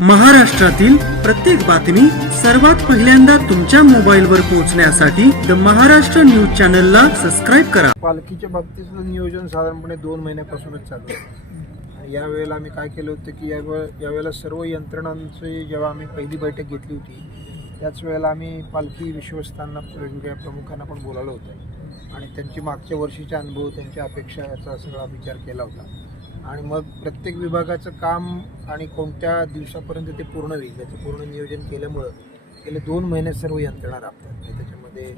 महाराष्ट्रातील प्रत्येक बातमी सर्वात पहिल्यांदा तुमच्या मोबाईलवर पोहोचण्यासाठी द महाराष्ट्र न्यूज चॅनलला सबस्क्राईब करा. पालखीच्या बाबतीत नियोजन साधारणपणे दोन महिन्यापासूनच चालू आहे. यावेळेला आम्ही काय केलं होतं की यावेळेला सर्व यंत्रणांची जेव्हा आम्ही पहिली बैठक घेतली होती त्याच वेळेला आम्ही पालखी विश्वस्तांना वेगवेगळ्या प्रमुखांना पण बोलावलं होतं. आणि त्यांची मागच्या वर्षीचे अनुभव त्यांच्या अपेक्षा याचा सगळा विचार केला होता. आणि मग प्रत्येक विभागाचं काम आणि कोणत्या दिवसापर्यंत ते पूर्ण होईल याचं पूर्ण नियोजन केल्यामुळं गेले दोन महिने सर्व यंत्रणा राबतात. आणि त्याच्यामध्ये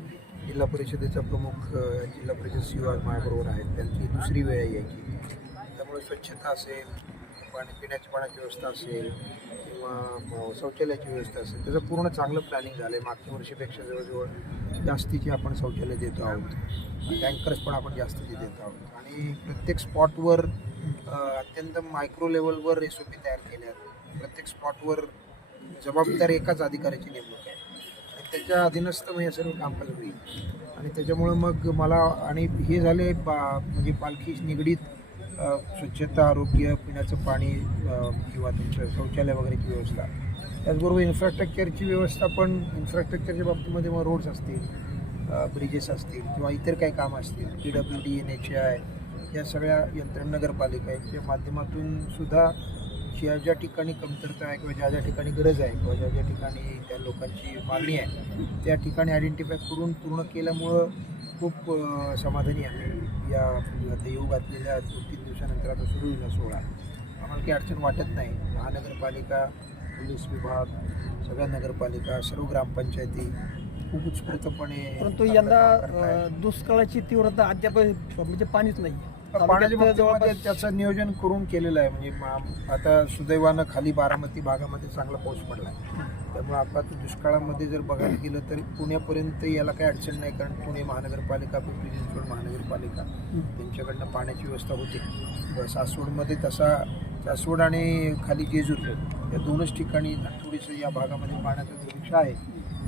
जिल्हा परिषदेचा प्रमुख जिल्हा परिषद शिवा माझ्याबरोबर आहेत. त्यांची दुसरी वेळ आहे त्यामुळे स्वच्छता असेल पाणी पिण्याच्या पाण्याची व्यवस्था असेल किंवा शौचालयाची व्यवस्था असेल त्याचं पूर्ण चांगलं प्लॅनिंग झालं आहे मागच्या वर्षीपेक्षा जवळजवळ जास्तीची आपण शौचालय देतो आहोत. टँकर्स पण आपण जास्तीचे देत आहोत. आणि प्रत्येक स्पॉटवर अत्यंत मायक्रो लेवलवर एस ओ पी तयार केल्या प्रत्येक स्पॉटवर जबाबदार एकाच अधिकाऱ्याची नेमणूक आहे. आणि त्याच्या अधीनस्थ मग हे सर्व कामकाज होईल आणि त्याच्यामुळं मग मला आणि हे झाले बा म्हणजे पालखी निगडीत स्वच्छता आरोग्य पिण्याचं पाणी किंवा तुमचं शौचालय वगैरेची व्यवस्था. त्याचबरोबर इन्फ्रास्ट्रक्चरची व्यवस्था पण इन्फ्रास्ट्रक्चरच्या बाबतीमध्ये मग रोड्स असतील ब्रिजेस असतील किंवा इतर काही कामं असतील P W D N H I या सगळ्या यंत्रणा नगरपालिका यांच्या माध्यमातून सुद्धा ज्या ज्या ठिकाणी कमतरता आहे किंवा ज्या ज्या ठिकाणी गरज आहे किंवा ज्या ज्या ठिकाणी त्या लोकांची मागणी आहे त्या ठिकाणी आयडेंटिफाय करून पूर्ण केल्यामुळं खूप समाधानी आहे. या आता येऊ घातलेल्या दोन तीन दिवसानंतर आता सुरू होईल सोहळा. आम्हाला काही अडचण वाटत नाही. महानगरपालिका पोलीस विभाग सगळ्या नगरपालिका सर्व ग्रामपंचायती खूप उत्स्फूर्तपणे परंतु यंदा दुष्काळाची तीव्रता अद्याप म्हणजे पाणीच नाही पाण्याच्या बाबतीमध्ये त्याचं नियोजन करून केलेलं आहे. म्हणजे मा- आता सुदैवानं खाली बारामती भागामध्ये चांगला पाऊस पडला आहे त्यामुळे आता दुष्काळामध्ये जर बघायला गेलं तर पुण्यापर्यंत याला काही अडचण नाही. कारण पुणे महानगरपालिका पिंपरी चिंचवड महानगरपालिका त्यांच्याकडनं पाण्याची व्यवस्था होते. सासवडमध्ये तसा सासवड आणि खाली जेजूर या दोनच ठिकाणी थोडीसं या भागामध्ये पाण्याचा दुर्भिक्ष आहे.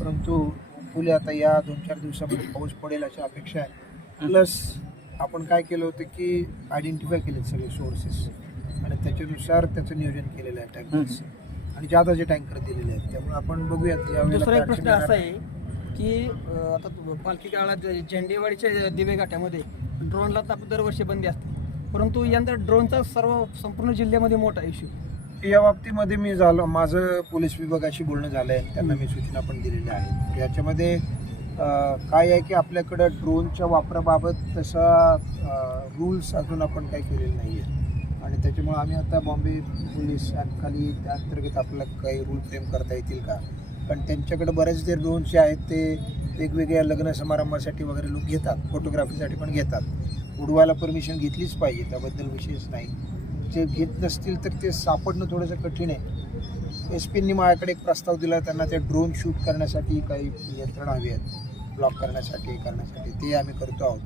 परंतु पुढे आता या दोन चार दिवसामध्ये पाऊस पडेल अशी अपेक्षा आहे. प्लस आपण काय केलं होतं की आयडेंटिफाय केले सगळे सोर्सेस आणि त्याच्यानुसार त्याचं नियोजन केलेलं आहे टँकर्स आणि जादाचे टँकर दिलेले आहेत त्यामुळे आपण बघूयात दुसरा एक प्रश्न असा आहे की आता पालखी काळात झेंडेवाडीच्या दिवे घाट्यामध्ये ड्रोनला तर दरवर्षी बंदी असते. परंतु यंदा ड्रोनचा सर्व संपूर्ण जिल्ह्यामध्ये मोठा इश्यू या बाबतीमध्ये मी झालो माझं पोलीस विभागाशी बोलणं झालं आहे त्यांना मी सूचना पण दिलेल्या आहेत. याच्यामध्ये काय आहे की आपल्याकडं ड्रोनच्या वापराबाबत तसा रूल्स अजून आपण काही केलेले नाही आहे आणि त्याच्यामुळे आम्ही आता बॉम्बे पोलीस खाली त्या अंतर्गत आपल्याला काही रूल फ्रेम करता येतील का? पण त्यांच्याकडे बरेच जे ड्रोन्स जे आहेत ते वेगवेगळ्या लग्न समारंभासाठी वगैरे लोक घेतात फोटोग्राफीसाठी पण घेतात. उडवायला परमिशन घेतलीच पाहिजे त्याबद्दल विशेष नाही. जे घेत नसतील तर ते सापडणं थोडंसं कठीण आहे. एस पींनी माझ्याकडे एक प्रस्ताव दिला त्यांना ते ड्रोन शूट करण्यासाठी काही यंत्रणा हवी आहेत ब्लॉक करण्यासाठी करण्यासाठी ते आम्ही करतो आहोत.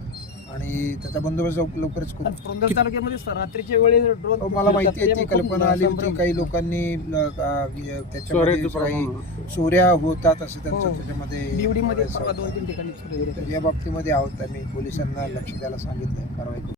आणि त्याचा बंदोबस्त लवकर- लवकरच करू. तालुक्यामध्ये स- रात्रीच्या वेळी ड्रोन हो, मला माहिती आहे ती कल्पना आली होती काही लोकांनी त्याच्यामध्ये काही चोऱ्या होतात असं त्यांचं हो. त्याच्यामध्ये मध्ये बरेच परवा दोन तीन ठिकाणी सुरू झाले. तर या बाबतीमध्ये आहोत आम्ही. पोलिसांना लक्ष द्यायला सांगितलं कारवाई करू.